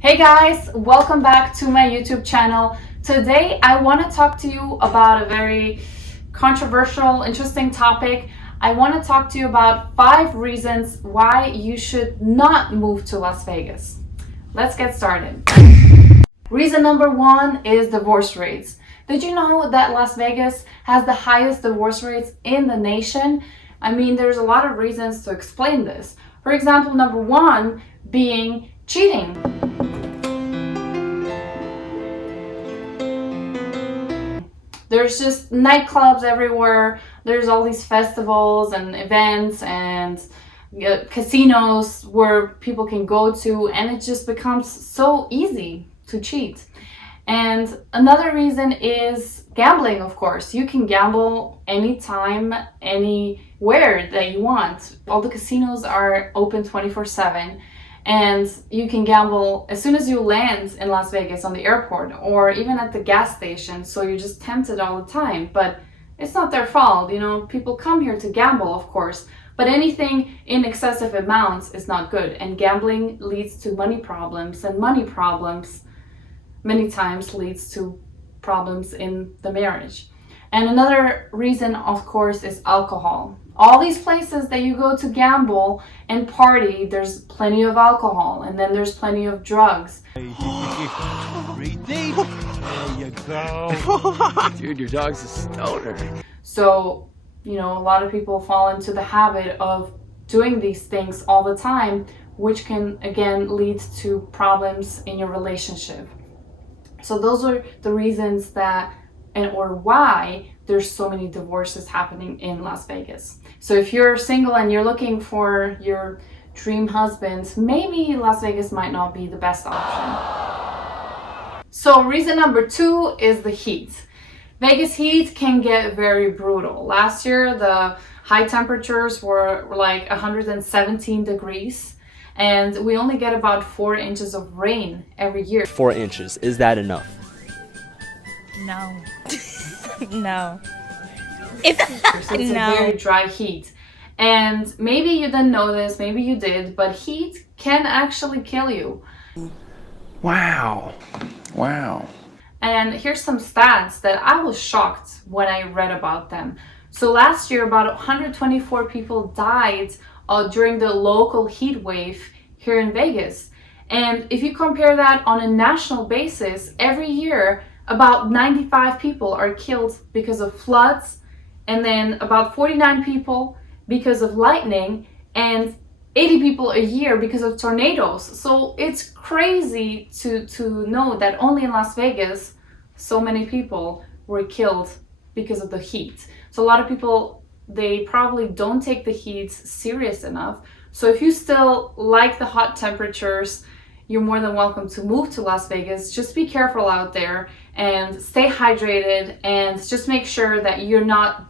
Hey guys, welcome back to my YouTube channel. Today I want to talk to you about a very controversial, interesting topic. I want to talk to you about 5 reasons why you should not move to Las Vegas. Let's get started. Reason number 1 is divorce rates. Did you know that Las Vegas has the highest divorce rates in the nation? I mean, there's a lot of reasons to explain this. For example, number 1 being cheating. There's just nightclubs everywhere. There's all these festivals and events and casinos where people can go to, and it just becomes so easy to cheat. And another reason is gambling, of course. You can gamble anytime, anywhere that you want. All the casinos are open 24/7. And you can gamble as soon as you land in Las Vegas on the airport or even at the gas station. So you're just tempted all the time. But it's not their fault. You know, people come here to gamble, of course. But anything in excessive amounts is not good. And gambling leads to money problems. And money problems many times leads to problems in the marriage. And another reason, of course, is alcohol. All these places that you go to gamble and party, there's plenty of alcohol, and then there's plenty of drugs. Breathe deep. There you go. Dude, your dog's a stoner. So, a lot of people fall into the habit of doing these things all the time, which can, again, lead to problems in your relationship. So those are the reasons or why there's so many divorces happening in Las Vegas. So if you're single and you're looking for your dream husband, maybe Las Vegas might not be the best option. So reason number 2 is the heat. Vegas heat can get very brutal. Last year, the high temperatures were like 117 degrees. And we only get about 4 inches of rain every year. 4 inches, is that enough? No. No. So it's a very dry heat. And maybe you didn't know this, maybe you did, but heat can actually kill you. Wow. And here's some stats that I was shocked when I read about them. So last year, about 124 people died during the local heat wave here in Vegas. And if you compare that on a national basis, every year about 95 people are killed because of floods, and then about 49 people because of lightning, and 80 people a year because of tornadoes. So it's crazy to know that only in Las Vegas so many people were killed because of the heat. So a lot of people, they probably don't take the heat serious enough. So if you still like the hot temperatures, you're more than welcome to move to Las Vegas. Just be careful out there and stay hydrated, and just make sure that you're not,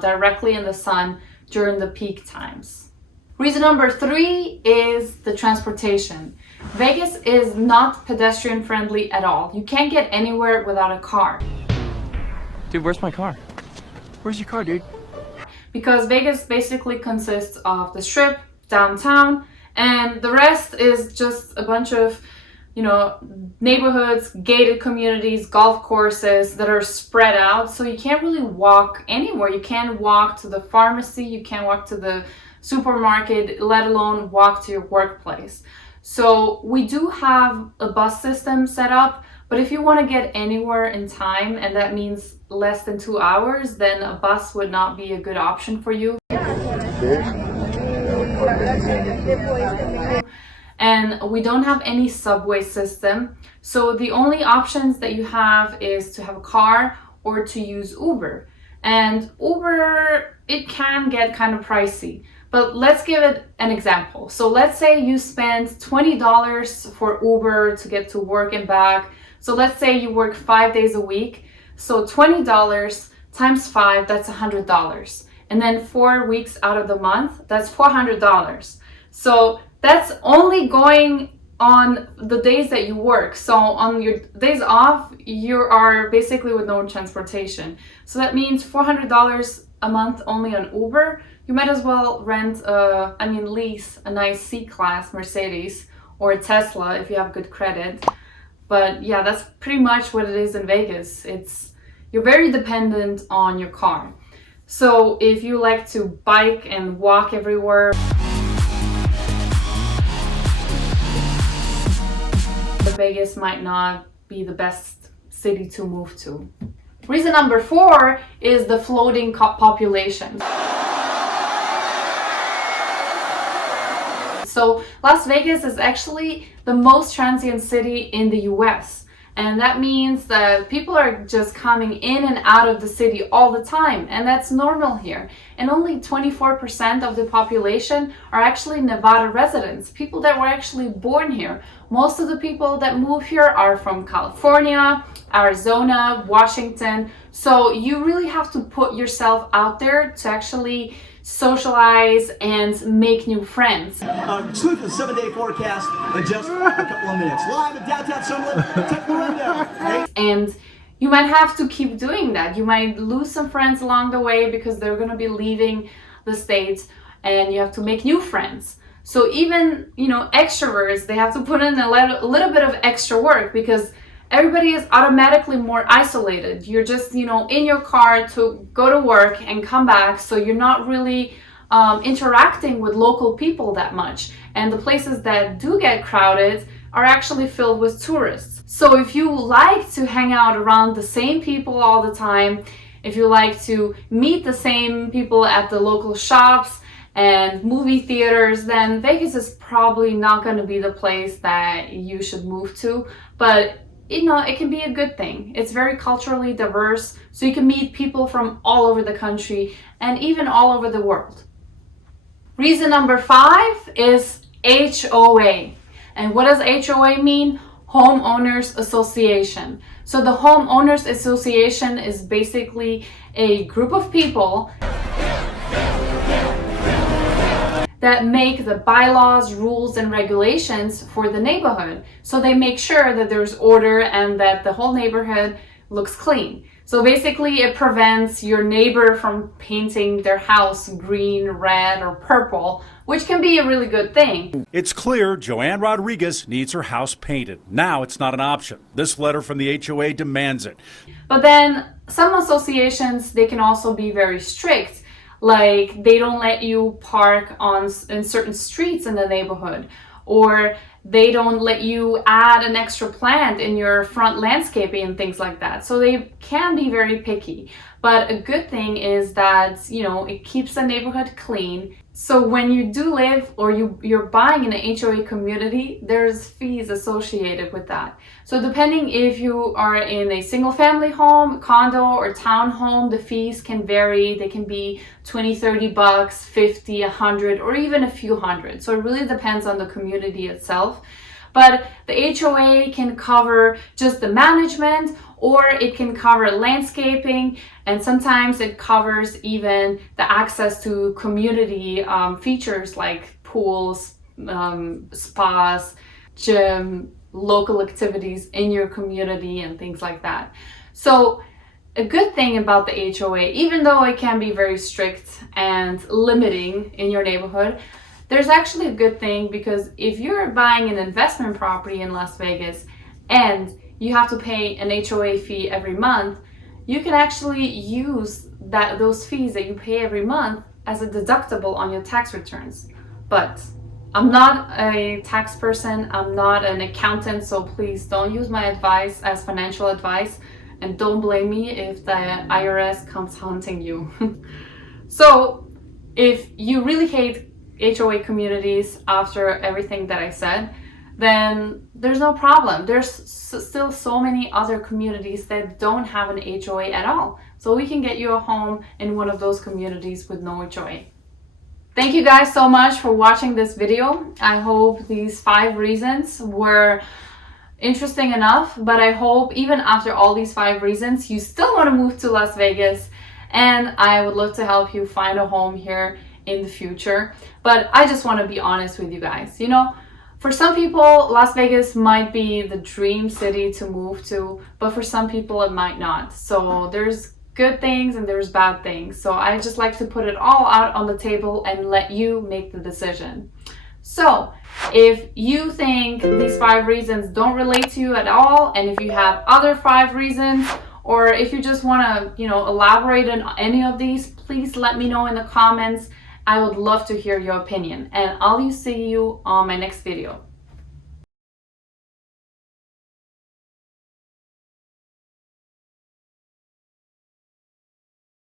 directly in the sun during the peak times. Reason number 3 is the transportation. Vegas is not pedestrian friendly at all. You can't get anywhere without a car. Dude, where's my car? Where's your car, dude? Because Vegas basically consists of the Strip, downtown, and the rest is just a bunch of, neighborhoods, gated communities, golf courses that are spread out. So you can't really walk anywhere. You can't walk to the pharmacy, you can't walk to the supermarket, let alone walk to your workplace. So we do have a bus system set up, but if you want to get anywhere in time, and that means less than 2 hours, then a bus would not be a good option for you. And we don't have any subway system. So the only options that you have is to have a car or to use Uber. And Uber, it can get kind of pricey. But let's give it an example. So let's say you spend $20 for Uber to get to work and back. So let's say you work 5 days a week. So $20 times 5, that's $100. And then 4 weeks out of the month, that's $400. So that's only going on the days that you work. So on your days off, you are basically with no transportation. So that means $400 a month only on Uber. You might as well lease a nice C-Class Mercedes or a Tesla if you have good credit. But yeah, that's pretty much what it is in Vegas. You're very dependent on your car. So if you like to bike and walk everywhere, Vegas might not be the best city to move to. Reason number 4 is the floating population. So Las Vegas is actually the most transient city in the US. And that means that people are just coming in and out of the city all the time. And that's normal here. And only 24% of the population are actually Nevada residents, people that were actually born here. Most of the people that move here are from California, Arizona, Washington. So you really have to put yourself out there to actually socialize and make new friends. Exclusive the 7-day forecast in just a couple of minutes. Live in downtown Selma, check the rundown. And you might have to keep doing that. You might lose some friends along the way because they're going to be leaving the States, and you have to make new friends. So even, extroverts, they have to put in a little bit of extra work because everybody is automatically more isolated. You're just, in your car to go to work and come back. So you're not really interacting with local people that much. And the places that do get crowded are actually filled with tourists. So if you like to hang out around the same people all the time, if you like to meet the same people at the local shops and movie theaters, then Vegas is probably not going to be the place that you should move to. But it can be a good thing. It's very culturally diverse, so you can meet people from all over the country and even all over the world. Reason number 5 is HOA. And what does HOA mean? Homeowners Association. So the Homeowners Association is basically a group of people that make the bylaws, rules, and regulations for the neighborhood. So they make sure that there's order and that the whole neighborhood looks clean. So basically it prevents your neighbor from painting their house green, red, or purple, which can be a really good thing. It's clear Joanne Rodriguez needs her house painted. Now it's not an option. This letter from the HOA demands it. But then some associations, they can also be very strict. Like they don't let you park in certain streets in the neighborhood, or they don't let you add an extra plant in your front landscaping and things like that. So they can be very picky. But a good thing is that, it keeps the neighborhood clean. So when you do live or you're buying in an HOA community, there's fees associated with that. So depending if you are in a single family home, condo, or townhome, the fees can vary. They can be $20, $30, $50, $100, or even a few hundred. So it really depends on the community itself. But the HOA can cover just the management, or it can cover landscaping, and sometimes it covers even the access to community features like pools, spas, gym, local activities in your community and things like that. So a good thing about the HOA, even though it can be very strict and limiting in your neighborhood, there's actually a good thing, because if you're buying an investment property in Las Vegas and you have to pay an HOA fee every month, you can actually use those fees that you pay every month as a deductible on your tax returns. But I'm not a tax person, I'm not an accountant, so please don't use my advice as financial advice, and don't blame me if the IRS comes hunting you. So if you really hate HOA communities after everything that I said, then there's no problem. There's still so many other communities that don't have an HOA at all. So we can get you a home in one of those communities with no HOA. Thank you guys so much for watching this video. I hope these 5 reasons were interesting enough, but I hope even after all these 5 reasons, you still want to move to Las Vegas, and I would love to help you find a home here in the future. But I just want to be honest with you guys. For some people, Las Vegas might be the dream city to move to, but for some people it might not. So there's good things and there's bad things. So I just like to put it all out on the table and let you make the decision. So if you think these 5 reasons don't relate to you at all, and if you have other 5 reasons, or if you just want to, elaborate on any of these, please let me know in the comments. I would love to hear your opinion, and I'll see you on my next video.